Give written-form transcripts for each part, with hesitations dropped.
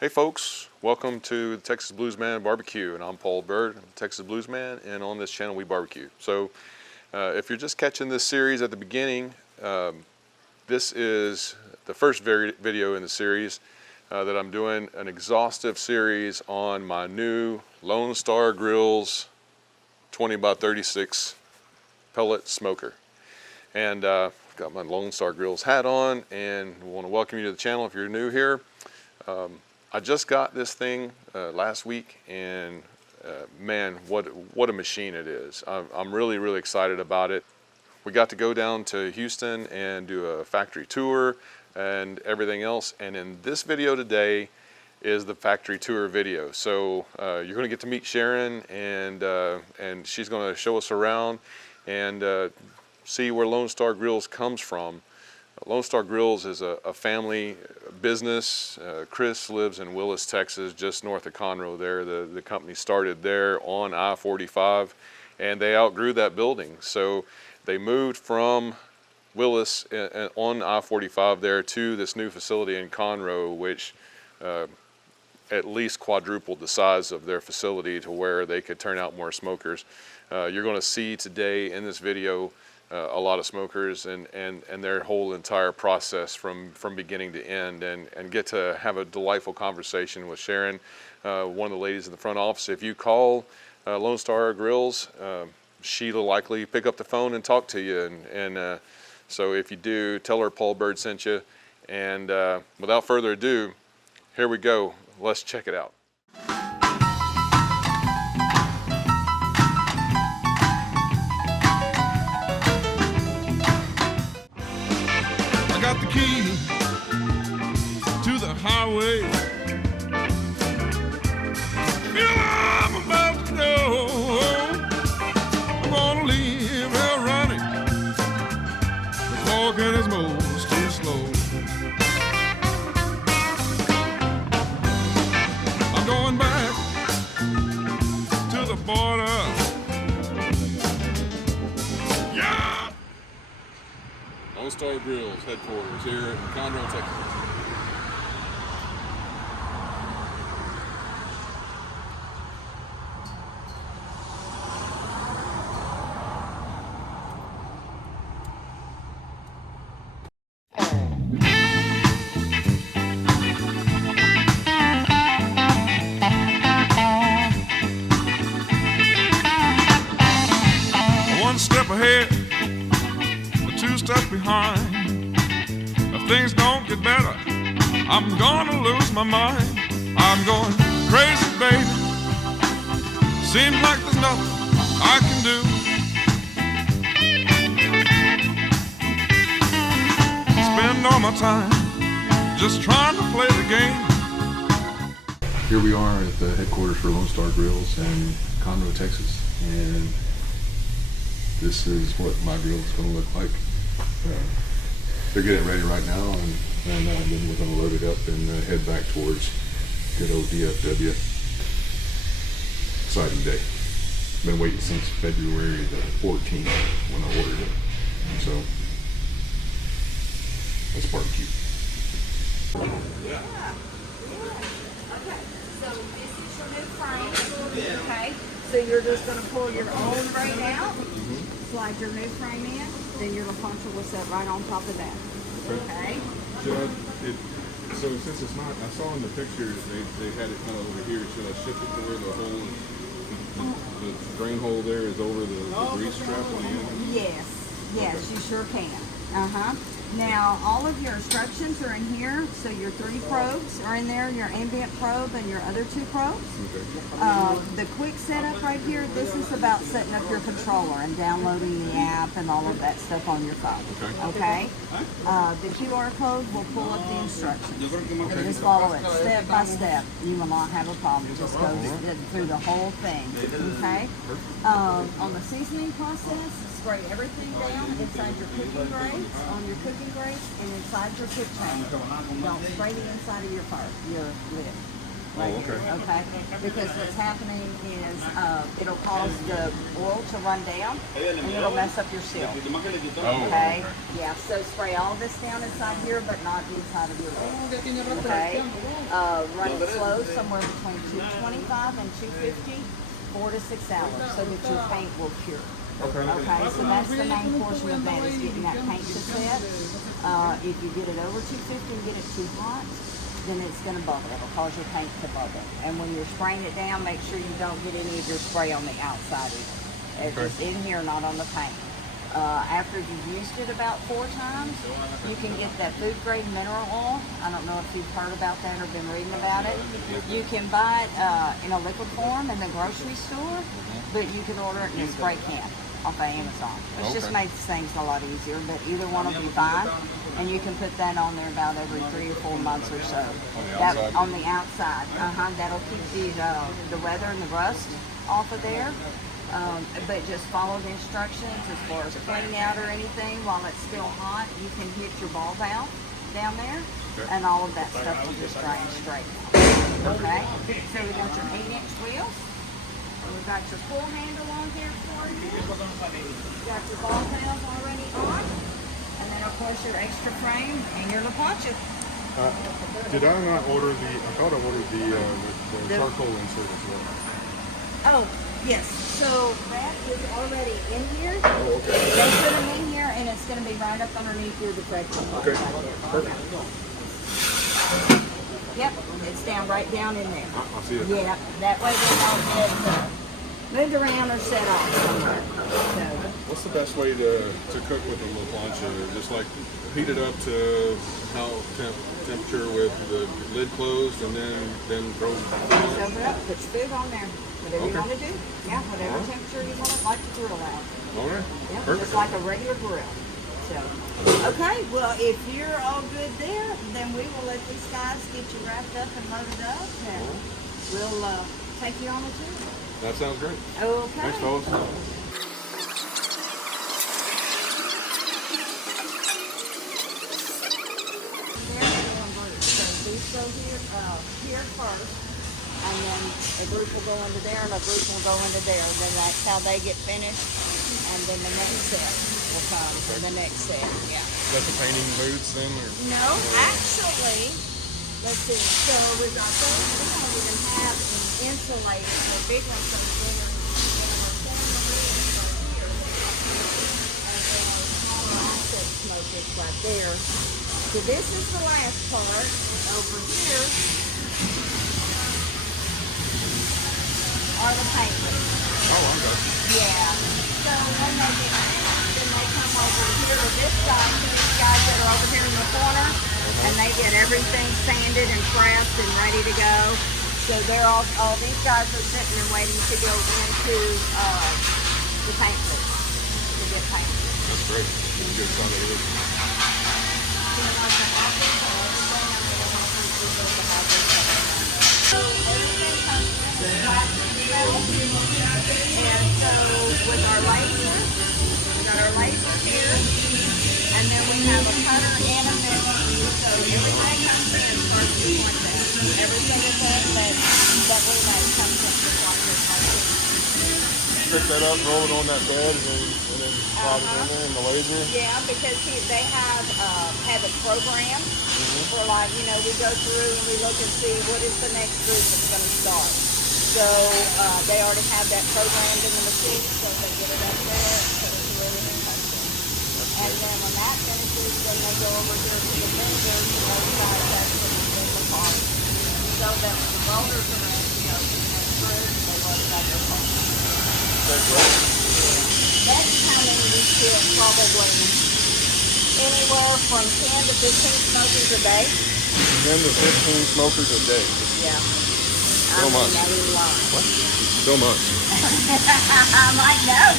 Hey folks, welcome to the Texas Bluesman Barbecue, and I'm Paul Bird, Texas Bluesman, and on this channel we barbecue. So if you're just catching this series at the beginning, this is the first video in the series that I'm doing an exhaustive series on my new Lone Star Grillz 20x36 Pellet Smoker. And got my Lone Star Grillz hat on, and I want to welcome you to the channel if you're new here. I just got this thing last week, and man, what a machine it is. I'm really excited about it. We got to go down to Houston and do a factory tour and everything else, and in this video today is the factory tour video. So you're going to get to meet Sharon, and she's going to show us around and see where Lone Star Grillz comes from. Lone Star Grillz is a family business. Chris lives in Willis, Texas, just north of Conroe there. The company started there on I-45, and they outgrew that building. So they moved from Willis on I-45 there to this new facility in Conroe, which at least quadrupled the size of their facility to where they could turn out more smokers. You're going to see today in this video a lot of smokers and their whole entire process from beginning to end, and get to have a delightful conversation with Sharon, one of the ladies in the front office. If you call Lone Star Grillz, she'll likely pick up the phone and talk to you, and so if you do, tell her Paul Bird sent you. And without further ado, here we go. Let's check it out. Got the key to the highway. I'm about to go. I'm gonna leave her running. The walking is most too slow. I'm going back to the border. Yeah. Lone Star Grillz headquarters here in Conroe, Texas. One step ahead, two steps behind. If things don't get better, I'm gonna lose my mind. I'm going crazy, baby. Seems like there's nothing I can do. Spend all my time just trying to play the game. Here we are at the headquarters for Lone Star Grillz in Conroe, Texas, and this is what my grill is going to look like. They're getting ready right now, and then we're going to load it up and head back towards good old DFW. Exciting day. Been waiting since February the 14th when I ordered it. So let's barbecue. Yeah. Okay, so this is your new frame. Okay, so you're just going to pull your old frame out, slide your new frame in, then your LaContra will set right on top of that. Okay? So since it's not, I saw in the picture they had it kind of over here. Should I shift it to where the hole, the drain hole there is over the grease trap on the end? Yes, yes, Okay. you sure can. Now, all of your instructions are in here. So your 3 probes are in there, your ambient probe and your other 2 probes. Okay. The quick setup right here, this is about setting up your controller and downloading the app and all of that stuff on your phone. Okay? The QR code will pull up the instructions. And just follow it step by step. You will not have a problem. Just go through the whole thing. Okay? On the seasoning process, spray everything down inside your cooking grates, on your cooking grates, and inside your cook chamber. Don't spray the inside of your lid. right Oh, okay. here, okay? Because what's happening is it'll cause the oil to run down and it'll mess up your seal. Oh, Okay? Yeah, so spray all this down inside here, but not inside of your lid. Okay? Run it slow, somewhere between 225 and 250, 4 to 6 hours, so that your paint will cure. Okay. Okay, so that's the main portion of that, is getting that paint to set. If you get it over 250 and get it too hot, then it's going to bubble. It'll cause your paint to bubble. And when you're spraying it down, make sure you don't get any of your spray on the outside either. It's just in here, not on the paint. After you've used it about 4 times, you can get that food grade mineral oil. I don't know if you've heard about that or been reading about it. You can buy it in a liquid form in the grocery store, but you can order it in a spray can off of Amazon, which just makes things a lot easier, but either one will be fine. And you can put that on there about every 3 or 4 months or so. On the outside. That'll keep the weather and the rust off of there. But just follow the instructions as far as cleaning out or anything while it's still hot. You can hit your ball valve down there, and all of that stuff will just drain straight out. Okay? So we got your 8-inch wheels. We've got your pull handle on here for you. Got your ball valve already on. And then of course your extra frame and your La Plancha. Did I not order I thought I ordered the charcoal insert as well. Oh, yes. So that is already in here. Oh, okay. They put them in here, and it's going to be right up underneath your deflection. Okay, perfect. Yep, it's down right down in there. I'll see it. Yeah, that way they don't get moved around or set off somewhere. So, What's the best way to cook with a La Plancha? Just like heat it up to how temperature with the lid closed, and then throw it on? soak it up, put your food on there. Whatever you want to do. Yeah, whatever temperature you want it, like to grill at. All right. Yeah, Perfect. just like a regular grill. So, okay, well, if you're all good there, then we will let these guys get you wrapped up and loaded up, and we'll take you on the tour. That sounds great. Okay. Thanks, fellas. So these go here first, and then a group will go into there, and a group will go into there. Then that's how they get finished, and then the next set will come for the next set. Yeah. Is that the painting boots then? Or? No, actually, let's see. So we got those. We don't even have an insulated, the big ones over there. Smokers right there. So this is the last part. Over here are the paint booths. Oh, okay. Yeah. So when they get finished, then they come over here to this side, to these guys that are over here in the corner, and they get everything sanded and pressed and ready to go. So they're all these guys are sitting and waiting to go into the paint booth to get painted. That's great. That's good shot of it. So everything comes in black and so with our laser, we got our laser here, and then we have a cutter and a mixer. So everything comes in first just like that. Every single thing that we make comes in just like this. Pick that up, roll it on that bed, and then slide it in there in the laser. Yeah, because they have a program for, like, you know, we go through and we look and see what is the next group that's going to start. So they already have that programmed in the machine, so they get it up there and put it through everything like that. And then when that finishes, then they go over here to the vendors and those guys actually make the part. So that when the welders are in, you know, through, they load it up their part. That's right. That's how many we get, probably anywhere from 10 to 15 smokers a day. 10 to 15 smokers a day. Yeah. So much. That is a lot. What? So much. I might know.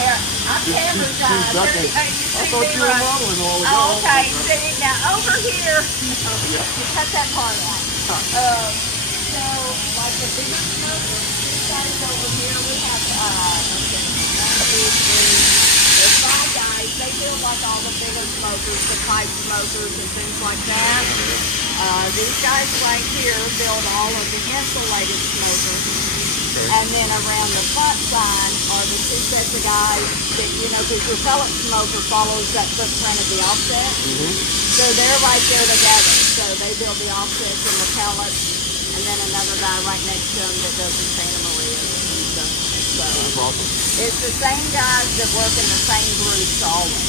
Here, I'm camera shy. I thought you were modeling all the time. Okay, see, now over here, you cut that part out. So, like the bigger smokers, these guys over here, we have, there's 5 guys. They feel like all the bigger smokers, the pipe smokers and things like that. These guys right here build all of the insulated smokers. Okay. And then around the front side are the two sets of guys that, you know, because your pellet smoker follows that footprint of the offset. So they're right there together. So they build the offsets and the pellets. And then another guy right next to them that does the Santa Maria and stuff. So That's awesome. it's the same guys that work in the same groups always.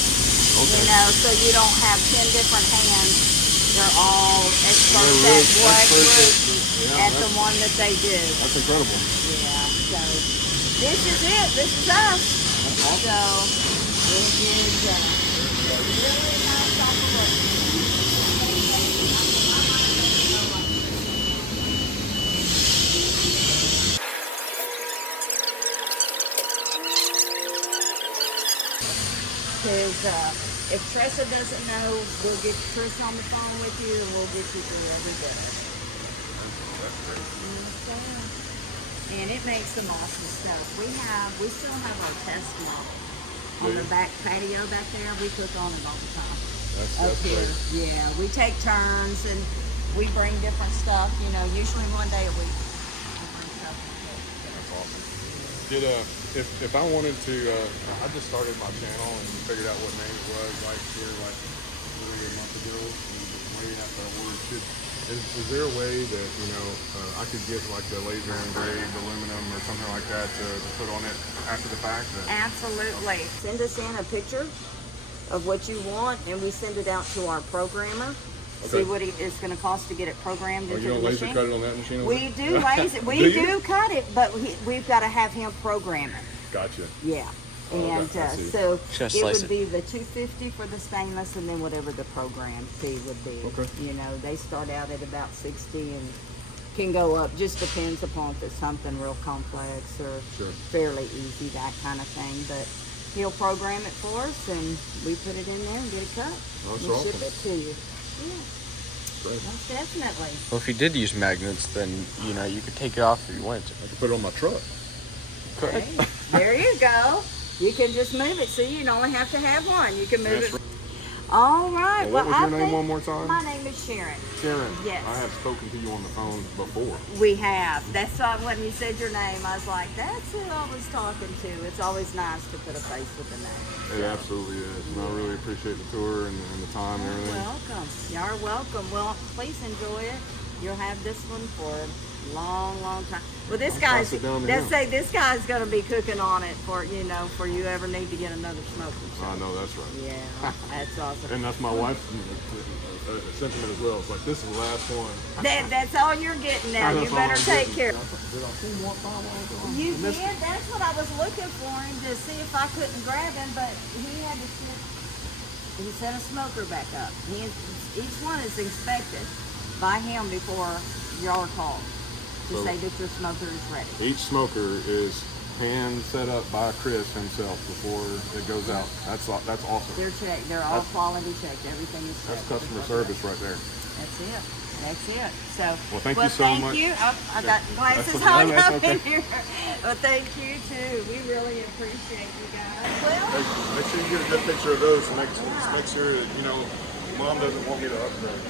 Okay. You know, so you don't have 10 different hands. They're all experts They're at really what experts group yeah, at the one that they do. That's incredible. Yeah, so this is it. This is us. That's awesome. So it is really nice operation. Because if Tressa doesn't know, we'll get Chris on the phone with you and we'll get you through every day. That's great. And it makes some awesome stuff. We still have our test model on Do the you? back patio back there. We cook on it all the time. That's Up here. great. Yeah, we take turns and we bring different stuff, you know, usually one day a week. We bring stuff and cook. That's awesome. Did if I wanted to, I just started my channel and figured out what name it was right here, like literally a month ago, and waiting after I ordered. Is there a way that I could get like the laser engraved aluminum or something like that to put on it after the fact? Absolutely. Send us in a picture of what you want and we send it out to our programmer. See Okay. what it's going to cost to get it programmed Oh, into you the don't laser machine. cut it on that machine? over We there? do laser. We Do you? do cut it, but we've got to have him program it. Gotcha. Yeah. Oh, And okay, I see. so Just gotta it slice would be the $250 for the stainless, and then whatever the program fee would be. Okay. You know, they start out at about 60 and can go up. Just depends upon if it's something real complex or Sure. fairly easy, that kind of thing. But he'll program it for us, and we put it in there and get it cut. That's we awesome. ship it to you. Yeah, Great. most definitely. Well, if you did use magnets, then you could take it off if you wanted to. I could put it on my truck. Okay, there you go. You can just move it. See, you only have to have one. You can move That's it. All right. Well, what was your I name think one more time? My name is Sharon. Sharon. Yes. I have spoken to you on the phone before. We have. That's why when you said your name, I was like, that's who I was talking to. It's always nice to put a face with a name. It absolutely is. And I really appreciate the tour and the time and You're everything. welcome. You're welcome. Well, please enjoy it. You'll have this one for a long, long time. Well, this I'll guy's, pass it down to let's him. say this guy's going to be cooking on it for you ever need to get another smoker. So, I know that's right. yeah, that's awesome. And that's my wife's sentiment as well. It's like, this is the last one. That's all you're getting now. You That's all better I'm take getting. care. Did I see more fireworks? You did. That's what I was looking for him to see if I couldn't grab him, but he had to set a smoker back up. Each one is inspected by him before y'all are called to So- say that your smoker is ready. Each smoker is hand set up by Chris himself before it goes out. That's awesome. They're checked. They're all quality checked. Everything is checked. That's customer before service right there. That's it. That's it. So, Well, thank you so much. Thank you. Oh, I got glasses That's hung okay. That's up in okay. here. Well, thank you too. We really appreciate you guys. Well, Make sure you get a good picture of those and make sure Mom doesn't want me to upgrade.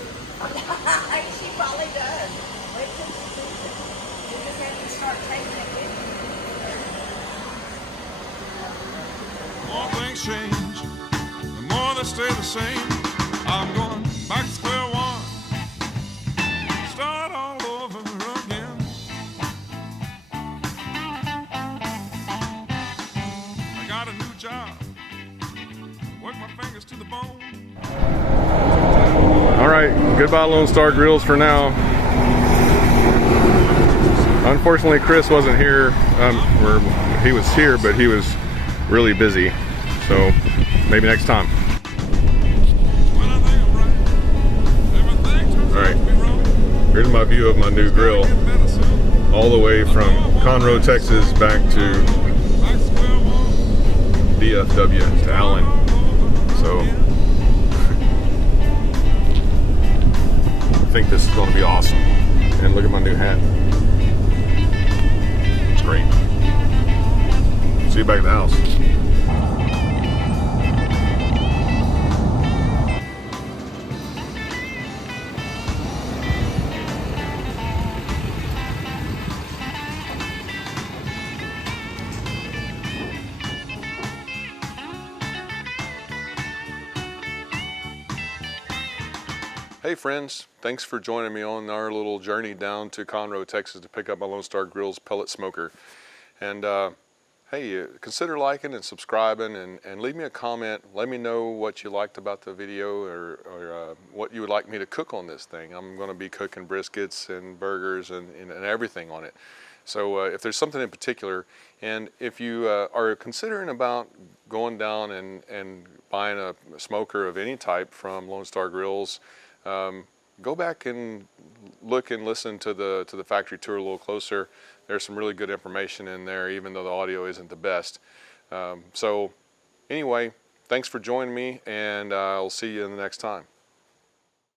she probably does. Wait till she sees it. You just have to start taking it with you. More things change, the more they stay the same. I'm going back to square one, start all over again. I got a new job, work my fingers to the bone. All right, goodbye Lone Star Grillz for now. Unfortunately, Chris wasn't here. He was here, but he was really busy. So maybe next time. When I think I'm right, everything turns All right. out to be wrong. Here's my view of my new grill, Get better soon. all the way from Conroe, Texas, back to Back to square one. DFW to Allen. So I think this is going to be awesome. And look at my new hat. It's great. See you back at the house. Hey friends, thanks for joining me on our little journey down to Conroe, Texas to pick up my Lone Star Grillz Pellet Smoker. And hey, consider liking and subscribing and leave me a comment. Let me know what you liked about the video or what you would like me to cook on this thing. I'm going to be cooking briskets and burgers and everything on it. So if there's something in particular, and if you are considering about going down and buying a smoker of any type from Lone Star Grillz, go back and look and listen to the factory tour a little closer. There's some really good information in there, even though the audio isn't the best. So anyway, thanks for joining me, and I'll see you in the next time.